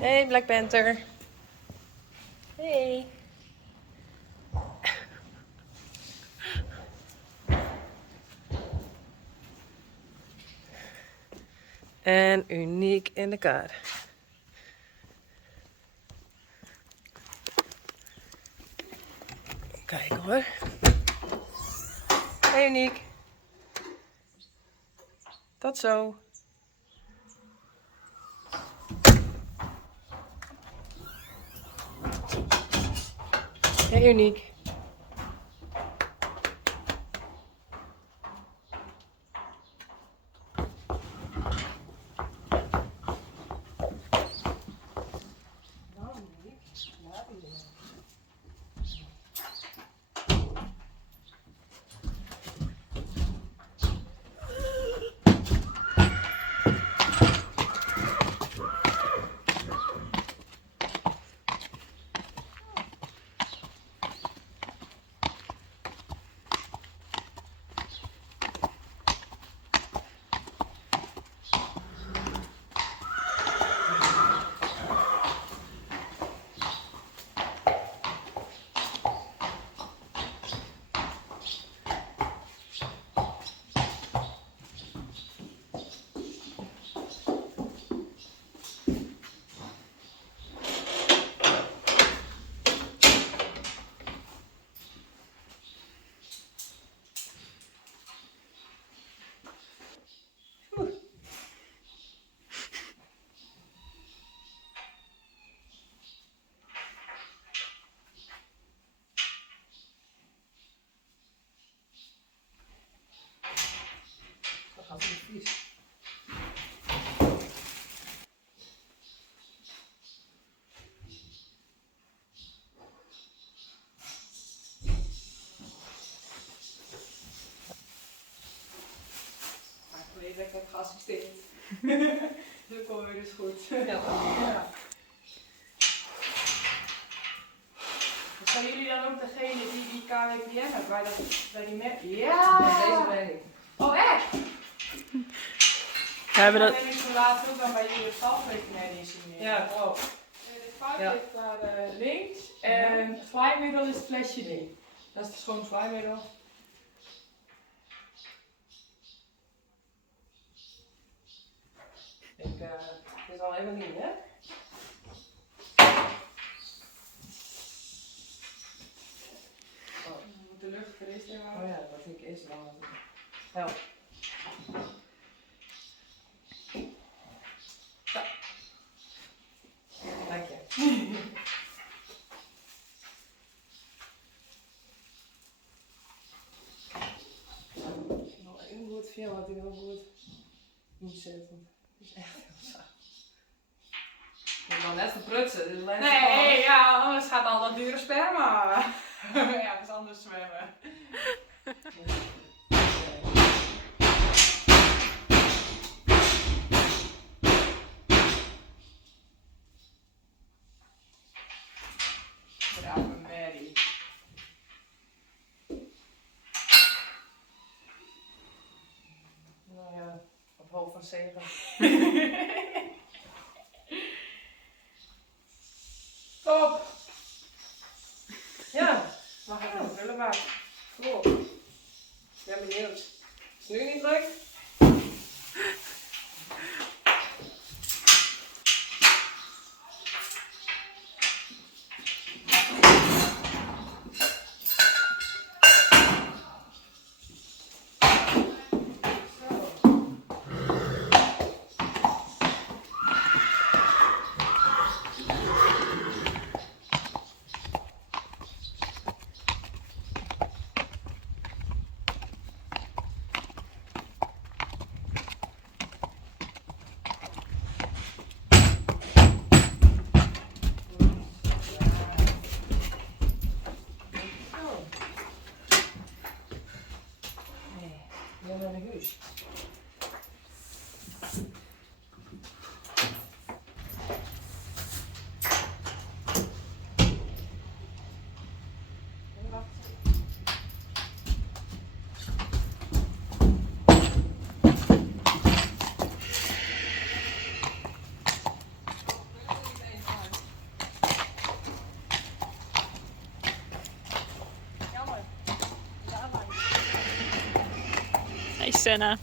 Hey Black Panther. Hey. En Uniek in de kar. Kijk hoor. Hey Uniek. Tot zo. Hey Uniek. Dat is vies. Ik heb geassisteerd. Dat komt weer dus goed. Ja. Zijn jullie dan ook degene die KWPN hebt bij die merk? Ja! Deze ben ik. Oh echt? We hebben dat. Ik heb zo laat ook dan bij jullie zelfrekening zien. Ja, klopt. De fout Ja. ligt daar links en het zwaaimiddel is het flesje ding. Dat is het schoon zwaaimiddel. Het is al even nieuw, hè? Moet de lucht gerust hebben. Oh ja, dat vind ik eerst wel. Help. Zo. Dank je. Nog één goed veel wat ik heel goed moet zetten. Het is echt heel zacht. Ik moet wel net verprutsen, dus alleen Nee, ja, anders gaat al dat dure sperma. Ja, dat is anders zwemmen. Brave Mary. Nou ja, op hoofd van zegen. Top! Ja, mag ik nog vullen maken? Cool. Ik ben benieuwd. Is het nu niet leuk? Naar de huis. Senna.